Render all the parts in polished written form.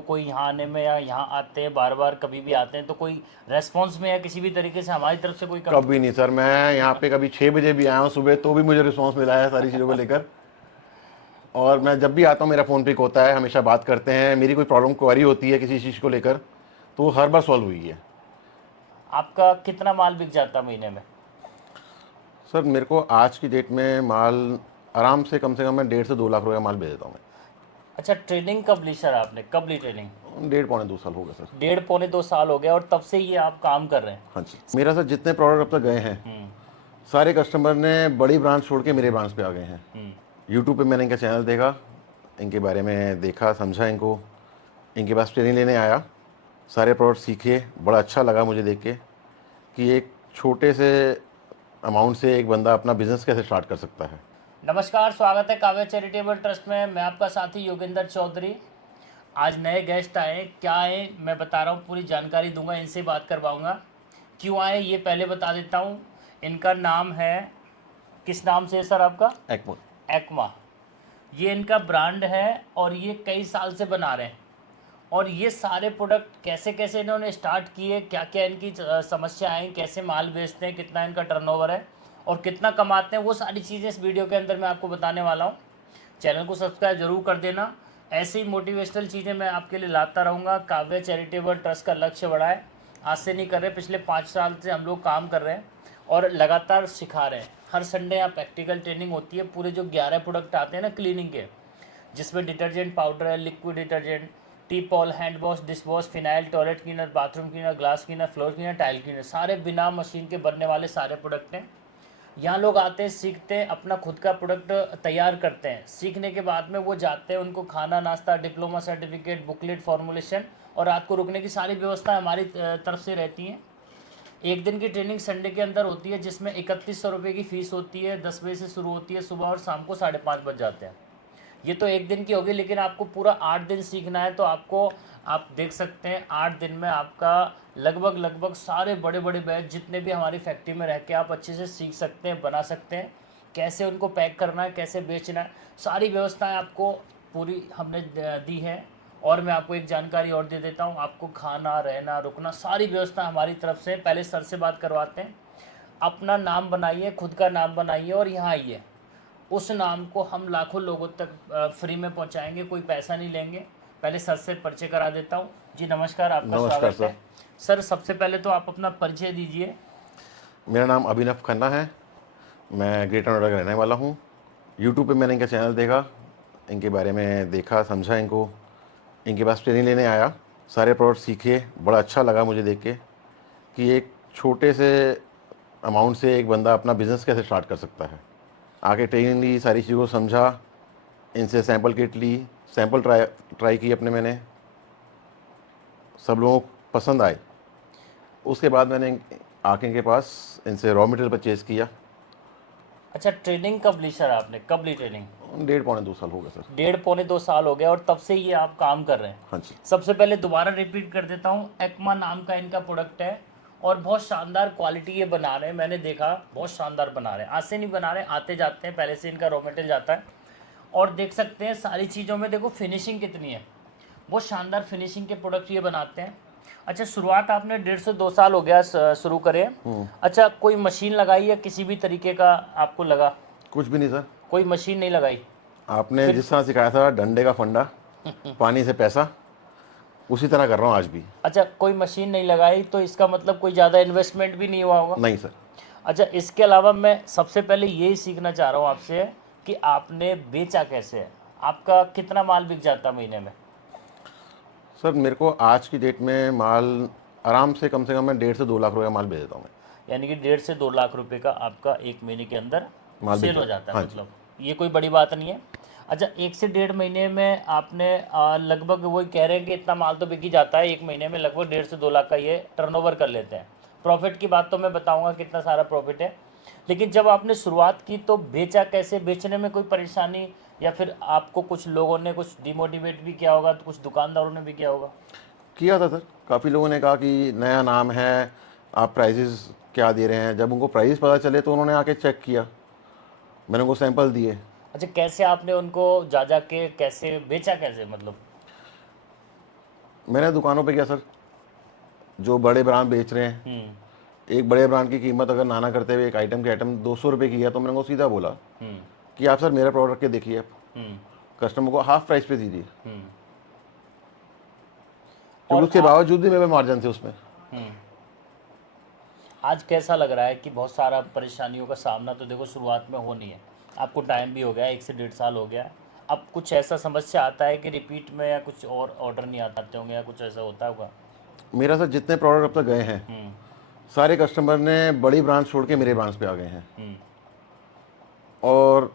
कोई यहाँ आने में या यहाँ आते हैं बार बार कभी भी आते हैं तो कोई रेस्पॉन्स में या किसी भी तरीके से हमारी तरफ से कोई कम? कभी नहीं सर, मैं यहाँ पे कभी 6 बजे भी आया हूँ सुबह तो भी मुझे रिस्पांस मिला है सारी चीज़ों को लेकर। और मैं जब भी आता हूँ मेरा फ़ोन पिक होता है, हमेशा बात करते हैं। मेरी कोई प्रॉब्लम क्वेरी होती है किसी चीज़ को लेकर तो वो हर बार सॉल्व हुई है। आपका कितना माल बिक जाता है महीने में? सर मेरे को आज की डेट में माल आराम से कम मैं 1.5 से 2 लाख रुपए का माल भेज देता हूँ मैं। अच्छा, ट्रेनिंग कब ली सर आपने, कब ली ट्रेनिंग? 1.5 पौने 2 साल हो गए सर। 1.5 पौने 2 साल हो गया और तब से ये आप काम कर रहे हैं? हाँ जी, मेरा सर जितने प्रोडक्ट अब तक गए हैं सारे कस्टमर ने बड़ी ब्रांच छोड़ के मेरे ब्रांच पे आ गए हैं। यूट्यूब पे मैंने इनका चैनल देखा, इनके बारे में देखा, समझा इनको, इनके पास ट्रेनिंग लेने आया, सारे प्रोडक्ट सीखे। बड़ा अच्छा लगा मुझे देख के कि एक छोटे से अमाउंट से एक बंदा अपना बिजनेस कैसे स्टार्ट कर सकता है। नमस्कार, स्वागत है काव्या चैरिटेबल ट्रस्ट में। मैं आपका साथी योगेंद्र चौधरी। आज नए गेस्ट आए, क्या आए मैं बता रहा हूँ, पूरी जानकारी दूंगा, इनसे बात करवाऊंगा। क्यों आए ये पहले बता देता हूँ। इनका नाम है, किस नाम से है सर आपका? एक्मो। एक्मा। ये इनका ब्रांड है और ये कई साल से बना रहे हैं। और ये सारे प्रोडक्ट कैसे कैसे इन्होंने स्टार्ट किए, क्या क्या इनकी समस्या आई, कैसे माल बेचते हैं, कितना इनका टर्नओवर है और कितना कमाते हैं, वो सारी चीज़ें इस वीडियो के अंदर मैं आपको बताने वाला हूँ। चैनल को सब्सक्राइब जरूर कर देना। ऐसी ही मोटिवेशनल चीज़ें मैं आपके लिए लाता रहूँगा। काव्या चैरिटेबल ट्रस्ट का लक्ष्य बड़ा है, आज से नहीं कर रहे, पिछले 5 साल से हम लोग काम कर रहे हैं और लगातार सिखा रहे हैं। हर संडे यहाँ प्रैक्टिकल ट्रेनिंग होती है। पूरे जो 11 प्रोडक्ट आते हैं ना क्लीनिंग के, जिसमें डिटर्जेंट पाउडर है, liquid detergent, T Paul, hand wash, dish wash, phenyl, toilet cleaner, bathroom cleaner, glass cleaner, floor cleaner, tile cleaner, सारे बिना मशीन के बनने वाले सारे प्रोडक्ट हैं। यहाँ लोग आते हैं, सीखते हैं, अपना खुद का प्रोडक्ट तैयार करते हैं। सीखने के बाद में वो जाते हैं, उनको खाना, नाश्ता, डिप्लोमा सर्टिफिकेट, बुकलेट, फॉर्मुलेशन और रात को रुकने की सारी व्यवस्था हमारी तरफ से रहती हैं। एक दिन की ट्रेनिंग संडे के अंदर होती है, जिसमें 3100 रुपये की फ़ीस होती है। 10 बजे से शुरू होती है सुबह और शाम को 5:30 बज जाते हैं। ये तो एक दिन की होगी, लेकिन आपको पूरा 8 दिन सीखना है तो आपको, आप देख सकते हैं 8 दिन में आपका लगभग सारे बड़े बड़े बैच जितने भी हमारी फैक्ट्री में रह के आप अच्छे से सीख सकते हैं, बना सकते हैं। कैसे उनको पैक करना है, कैसे बेचना है, सारी व्यवस्थाएं आपको पूरी हमने दी है। और मैं आपको एक जानकारी और दे देता हूँ, आपको खाना, रहना, रुकना, सारी व्यवस्था हमारी तरफ से। पहले सर से बात करवाते हैं। अपना नाम बनाइए, खुद का नाम बनाइए और यहाँ आइए। उस नाम को हम लाखों लोगों तक फ्री में पहुंचाएंगे, कोई पैसा नहीं लेंगे। पहले सर से परिचय करा देता हूं। जी नमस्कार, आपका नमस्कार स्वागत सर। है। सर सबसे पहले तो आप अपना परिचय दीजिए। मेरा नाम अभिनव खन्ना है, मैं ग्रेटर नोएडा का रहने वाला हूँ। यूट्यूब पे मैंने इनका चैनल देखा, इनके बारे में देखा, समझा इनको, इनके पास ट्रेनिंग लेने आया, सारे प्रोडक्ट सीखे। बड़ा अच्छा लगा मुझे देख के कि एक छोटे से अमाउंट से एक बंदा अपना बिज़नेस कैसे स्टार्ट कर सकता है। आके ट्रेनिंग ली, सारी चीज़ों को समझा, इनसे सैंपल किट ली, सैंपल ट्राई की अपने मैंने, सब लोगों को पसंद आए। उसके बाद मैंने आके इनके पास इनसे रॉ मटेरियल परचेज़ किया। अच्छा, ट्रेनिंग कब ली सर आपने, कब ली ट्रेनिंग? 1.5 पौने 2 साल हो गए सर। 1.5 पौने 2 साल हो गया और तब से ये आप काम कर रहे हैं? हाँ जी। सबसे पहले दोबारा रिपीट कर देता हूँ, एक्मा नाम का इनका प्रोडक्ट है और बहुत शानदार क्वालिटी ये बना रहे हैं। मैंने देखा बहुत शानदार बना रहे हैं, आज से नहीं बना रहे, आते जाते हैं, पहले से इनका रॉ मटेरियल जाता है। और देख सकते हैं सारी चीज़ों में, देखो फिनिशिंग कितनी है, बहुत शानदार फिनिशिंग के प्रोडक्ट ये बनाते हैं। अच्छा, शुरुआत आपने 1.5 से 2 साल हो गया शुरू करे। अच्छा, कोई मशीन लगाई या किसी भी तरीके का आपको लगा? कुछ भी नहीं सर, कोई मशीन नहीं लगाई? आपने फिर जिस तरह सिखाया था डंडे का फंडा, पानी से पैसा, उसी तरह कर रहा हूँ आज भी। अच्छा, कोई मशीन नहीं लगाई तो इसका मतलब कोई ज़्यादा इन्वेस्टमेंट भी नहीं हुआ होगा? नहीं सर। अच्छा, इसके अलावा मैं सबसे पहले यही सीखना चाह रहा हूँ आपसे कि आपने बेचा कैसे है, आपका कितना माल बिक जाता है महीने में? सर मेरे को आज की डेट में माल आराम से कम मैं 1.5 से 2 लाख रुपए का माल भेज देता हूँ मैं। यानी कि 1.5 से 2 लाख रुपए का आपका एक महीने के अंदर माल बिक सेल हो जाता है, जाता है, हाँ जी। मतलब ये कोई बड़ी बात नहीं है। अच्छा, 1 से 1.5 महीने में आपने लगभग वही कह रहे हैं कि इतना माल तो बिक ही जाता है, एक महीने में लगभग 1.5 से 2 लाख का ये टर्नओवर कर लेते हैं। प्रॉफिट की बात तो मैं बताऊंगा कितना सारा प्रॉफिट है। लेकिन जब आपने शुरुआत की तो बेचा कैसे, बेचने में कोई परेशानी या फिर आपको कुछ लोगों ने कुछ डिमोटिवेट भी किया होगा, तो कुछ दुकानदारों ने भी किया होगा? किया था सर, काफ़ी लोगों ने कहा कि नया नाम है, आप प्राइजेस क्या दे रहे हैं। जब उनको प्राइस पता चले तो उन्होंने आके चेक किया, मैंने उनको सैंपल दिए। अच्छा, कैसे आपने उनको जा जा के कैसे बेचा, कैसे मतलब? मैंने दुकानों पे क्या सर, जो बड़े ब्रांड बेच रहे हैं, एक बड़े ब्रांड की कीमत अगर नाना करते हुए एक आइटम की आइटम 200 रुपये की है, तो मैंने उनको सीधा बोला कि आप सर मेरा प्रोडक्ट के देखिए, आप कस्टमर को हाफ प्राइस पे दीजिए, क्योंकि और उसके बावजूद भी मेरे मार्जिन थे उसमें। आज कैसा लग रहा है कि बहुत सारा परेशानियों का सामना तो देखो शुरुआत में होनी है, आपको टाइम भी हो गया, 1 से 1.5 साल हो गया, अब कुछ ऐसा समस्या आता है कि रिपीट में या कुछ और ऑर्डर नहीं आते होंगे या कुछ ऐसा होता होगा? मेरा सर जितने प्रोडक्ट अब तक गए हैं, सारे कस्टमर ने बड़ी ब्रांच छोड़ के मेरे ब्रांच पे आ गए हैं, और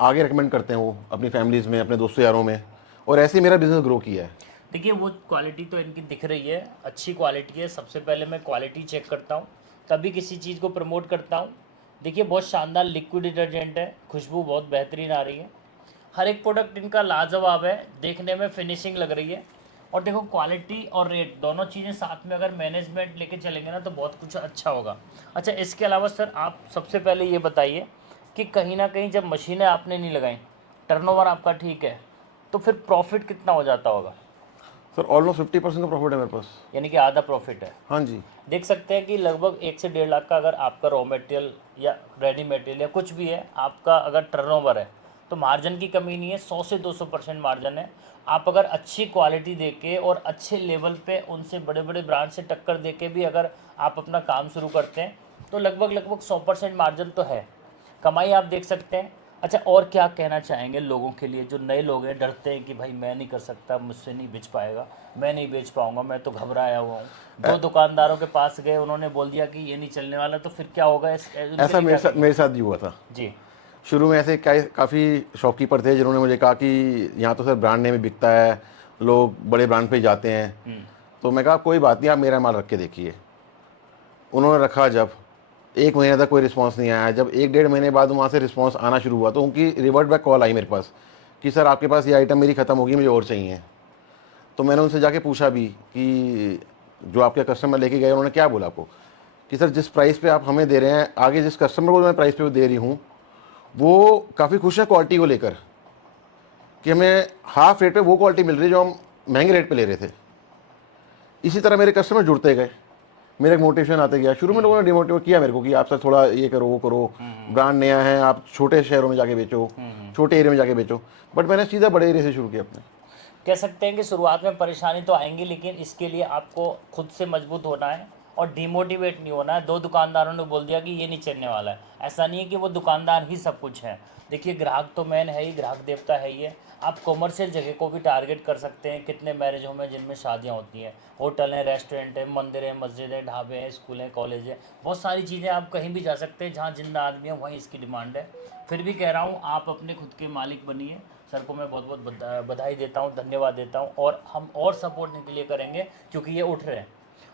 आगे रिकमेंड करते हैं वो अपनी फैमिलीज़ में, अपने दोस्तों यारों में, और ऐसे ही मेरा बिज़नेस ग्रो किया है। देखिए वो क्वालिटी तो इनकी दिख रही है, अच्छी क्वालिटी है। सबसे पहले मैं क्वालिटी चेक करता हूँ, तभी किसी चीज़ को प्रमोट करता हूँ। देखिए बहुत शानदार लिक्विड डिटर्जेंट है, खुशबू बहुत बेहतरीन आ रही है, हर एक प्रोडक्ट इनका लाजवाब है, देखने में फिनिशिंग लग रही है। और देखो क्वालिटी और रेट दोनों चीज़ें साथ में अगर मैनेजमेंट लेके चलेंगे ना तो बहुत कुछ अच्छा होगा। अच्छा, इसके अलावा सर आप सबसे पहले ये बताइए कि कहीं ना कहीं जब मशीनें आपने नहीं लगाई, टर्नओवर आपका ठीक है, तो फिर प्रॉफिट कितना हो जाता होगा? सर ऑलमोस्ट 50% का प्रॉफिट है मेरे पास। यानी कि आधा प्रॉफिट है। हाँ जी। देख सकते हैं कि लगभग 1 से 1.5 लाख का अगर आपका रॉ मटेरियल या रेडी मटेरियल या कुछ भी है, आपका अगर टर्नओवर है तो मार्जिन की कमी नहीं है, 100 से 200% मार्जिन है। आप अगर अच्छी क्वालिटी देके और अच्छे लेवल पे उनसे बड़े बड़े ब्रांड से टक्कर देके भी अगर आप अपना काम शुरू करते हैं तो लगभग लगभग 100% मार्जिन तो है, कमाई आप देख सकते हैं। अच्छा, और क्या कहना चाहेंगे लोगों के लिए जो नए लोग हैं, डरते हैं कि भाई मैं नहीं कर सकता, मुझसे नहीं बेच पाएगा, मैं नहीं बेच पाऊंगा, मैं तो घबराया हुआ हूँ, 2 दुकानदारों के पास गए, उन्होंने बोल दिया कि ये नहीं चलने वाला, तो फिर क्या होगा? उनके ऐसा लिए क्या कहेंगे? मेरे साथ भी हुआ था। जी। शुरू में ऐसे काफ़ी शॉपकीपर थे जिन्होंने मुझे कहा कि यहाँ तो सर ब्रांड नेम ही बिकता है, लोग बड़े ब्रांड पे ही जाते हैं। तो मैं कहा कोई बात नहीं, आप मेरा माल रख के देखिए। उन्होंने रखा, जब 1 महीने तक कोई रिस्पांस नहीं आया, जब 1 डेढ़ महीने बाद वहाँ से रिस्पांस आना शुरू हुआ तो उनकी रिवर्ट बैक कॉल आई मेरे पास कि सर आपके पास ये आइटम मेरी ख़त्म होगी, मुझे और चाहिए। तो मैंने उनसे जाके पूछा भी कि जो आपके कस्टमर लेके गए उन्होंने क्या बोला आपको, कि सर जिस प्राइस पे आप हमें दे रहे हैं, आगे जिस कस्टमर को मैं प्राइस पे दे रही हूँ वो काफ़ी खुश है क्वालिटी को लेकर, कि हमें हाफ रेट पे वो क्वालिटी मिल रही है जो हम महंगे रेट पे ले रहे थे। इसी तरह मेरे कस्टमर जुड़ते गए, मेरा एक मोटिवेशन आते गया। शुरू में लोगों ने डिमोटिवेट किया मेरे को कि आप सर थोड़ा ये करो वो करो, ब्रांड नया है, आप छोटे शहरों में जाके बेचो, छोटे एरिया में जाके बेचो। बट मैंने सीधा बड़े एरिया से शुरू किया अपने। कह सकते हैं कि शुरुआत में परेशानी तो आएंगी, लेकिन इसके लिए आपको खुद से मजबूत होना है और डिमोटिवेट नहीं होना है। 2 दुकानदारों ने बोल दिया कि ये नहीं चलने वाला है, ऐसा नहीं है कि वो दुकानदार ही सब कुछ है। देखिए ग्राहक तो मैन है ही, ग्राहक देवता है ही है। आप कॉमर्शियल जगह को भी टारगेट कर सकते हैं। कितने मैरिज होम हैं जिनमें शादियाँ होती हैं, होटल हैं, रेस्टोरेंट है, मंदिर है, मस्जिद है, ढाबे हैं, स्कूल हैं, कॉलेज है, बहुत सारी चीज़ें। आप कहीं भी जा सकते हैं जहाँ जिंदा आदमी है वहीं इसकी डिमांड है। फिर भी कह रहा हूँ आप अपने खुद के मालिक बनिए। सर को मैं बहुत बहुत बधाई देता हूँ, धन्यवाद देता हूँ, और हम और सपोर्ट इनके लिए करेंगे क्योंकि ये उठ रहे हैं।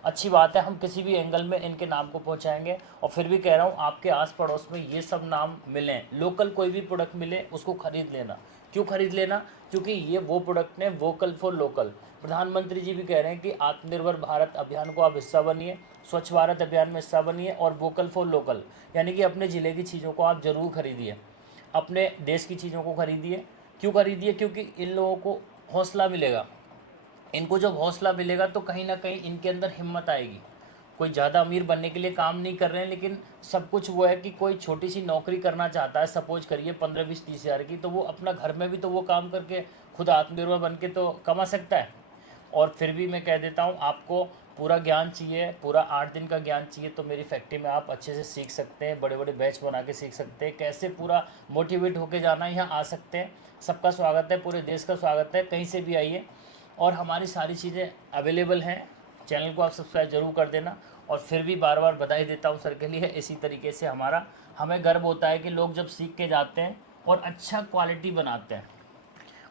अच्छी बात है, हम किसी भी एंगल में इनके नाम को पहुंचाएंगे। और फिर भी कह रहा हूँ आपके आस पड़ोस में ये सब नाम मिलें, लोकल कोई भी प्रोडक्ट मिले उसको खरीद लेना। क्यों खरीद लेना? क्योंकि ये वो प्रोडक्ट ने वोकल फॉर लोकल। प्रधानमंत्री जी भी कह रहे हैं कि आत्मनिर्भर भारत अभियान को आप हिस्सा बनिए, स्वच्छ भारत अभियान में हिस्सा बनिए, और वोकल फॉर लोकल यानी कि अपने ज़िले की चीज़ों को आप ज़रूर खरीदिए, अपने देश की चीज़ों को खरीदिए। क्यों खरीदिए? क्योंकि इन लोगों को हौसला मिलेगा। इनको जब हौसला मिलेगा तो कहीं ना कहीं इनके अंदर हिम्मत आएगी। कोई ज़्यादा अमीर बनने के लिए काम नहीं कर रहे हैं, लेकिन सब कुछ वो है कि कोई छोटी सी नौकरी करना चाहता है, सपोज करिए 15-20-30 हज़ार की, तो वो अपना घर में भी तो वो काम करके खुद आत्मनिर्भर बन के तो कमा सकता है। और फिर भी मैं कह देता हूँ, आपको पूरा ज्ञान चाहिए, पूरा 8 दिन का ज्ञान चाहिए, तो मेरी फैक्ट्री में आप अच्छे से सीख सकते हैं, बड़े बड़े बैच बना के सीख सकते हैं, कैसे पूरा मोटिवेट होके जाना है। यहाँ आ सकते हैं, सबका स्वागत है, पूरे देश का स्वागत है, कहीं से भी आइए। और हमारी सारी चीज़ें अवेलेबल हैं। चैनल को आप सब्सक्राइब जरूर कर देना। और फिर भी बार बार बधाई देता हूँ सर के लिए। इसी तरीके से हमें गर्व होता है कि लोग जब सीख के जाते हैं और अच्छा क्वालिटी बनाते हैं,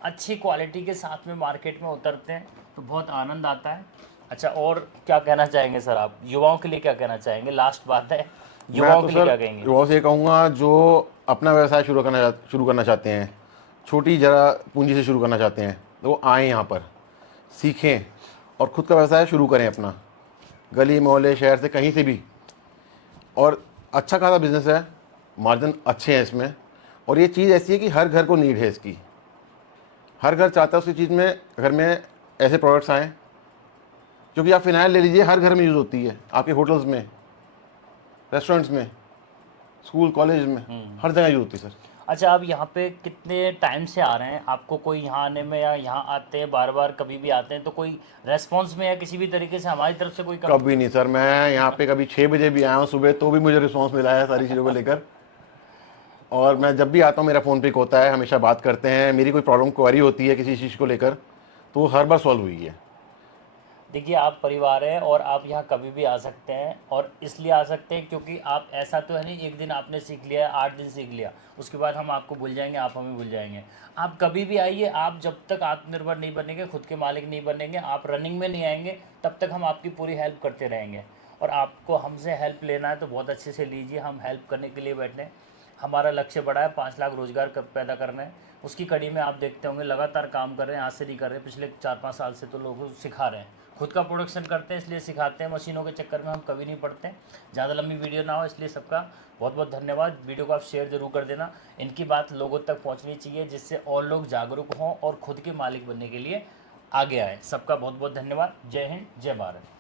अच्छी क्वालिटी के साथ में मार्केट में उतरते हैं, तो बहुत आनंद आता है। अच्छा, और क्या कहना चाहेंगे सर आप? युवाओं के लिए क्या कहना चाहेंगे? लास्ट बात है, मैं युवाओं तो के लिए सर क्या कहेंगे? युवाओं से ये कहूँगा जो अपना व्यवसाय शुरू करना चाहते हैं, छोटी जरा पूंजी से शुरू करना चाहते हैं, तो वो आएँ यहाँ पर, सीखें और ख़ुद का व्यवसाय शुरू करें अपना, गली मोहल्ले शहर से कहीं से भी। और अच्छा खासा बिजनेस है, मार्जिन अच्छे हैं इसमें, और ये चीज़ ऐसी है कि हर घर को नीड है इसकी। हर घर चाहता है उसकी चीज़ में, घर में ऐसे प्रोडक्ट्स आएँ क्योंकि आप फिनाइल ले लीजिए, हर घर में यूज़ होती है, आपके होटल्स में, रेस्टोरेंट्स में, स्कूल कॉलेज में, हर जगह यूज़ होती है सर। अच्छा, आप यहाँ पे कितने टाइम से आ रहे हैं? आपको कोई यहाँ आने में या यहाँ आते हैं बार बार कभी भी आते हैं तो कोई रेस्पॉन्स में या किसी भी तरीके से हमारी तरफ से कोई कम? कभी नहीं सर, मैं यहाँ पे कभी 6 बजे भी आया हूँ सुबह तो भी मुझे रिस्पॉन्स मिला है सारी चीज़ों को लेकर। और मैं जब भी आता हूँ मेरा फ़ोन पिक होता है, हमेशा बात करते हैं, मेरी कोई प्रॉब्लम क्वेरी होती है किसी चीज़ को लेकर तो वो हर बार सॉल्व हुई है। देखिए, आप परिवार हैं और आप यहाँ कभी भी आ सकते हैं, और इसलिए आ सकते हैं क्योंकि आप, ऐसा तो है नहीं एक दिन आपने सीख लिया, 8 दिन सीख लिया, उसके बाद हम आपको भूल जाएंगे, आप हमें भूल जाएंगे। आप कभी भी आइए, आप जब तक आत्मनिर्भर नहीं बनेंगे, खुद के मालिक नहीं बनेंगे, आप रनिंग में नहीं आएंगे, तब तक हम आपकी पूरी हेल्प करते रहेंगे। और आपको हमसे हेल्प लेना है तो बहुत अच्छे से लीजिए, हम हेल्प करने के लिए बैठे हैं। हमारा लक्ष्य बड़ा है, 5 लाख रोज़गार पैदा करना है। उसकी कड़ी में आप देखते होंगे लगातार काम कर रहे हैं, आज से नहीं कर रहे, पिछले 4-5 साल से तो लोगों को सिखा रहे हैं। खुद का प्रोडक्शन करते हैं इसलिए सिखाते हैं, मशीनों के चक्कर में हम कभी नहीं पड़ते। ज़्यादा लंबी वीडियो ना हो इसलिए सबका बहुत बहुत धन्यवाद। वीडियो को आप शेयर ज़रूर कर देना, इनकी बात लोगों तक पहुंचनी चाहिए जिससे और लोग जागरूक हों और खुद के मालिक बनने के लिए आगे आएँ। सबका बहुत बहुत धन्यवाद। जय हिंद, जय भारत।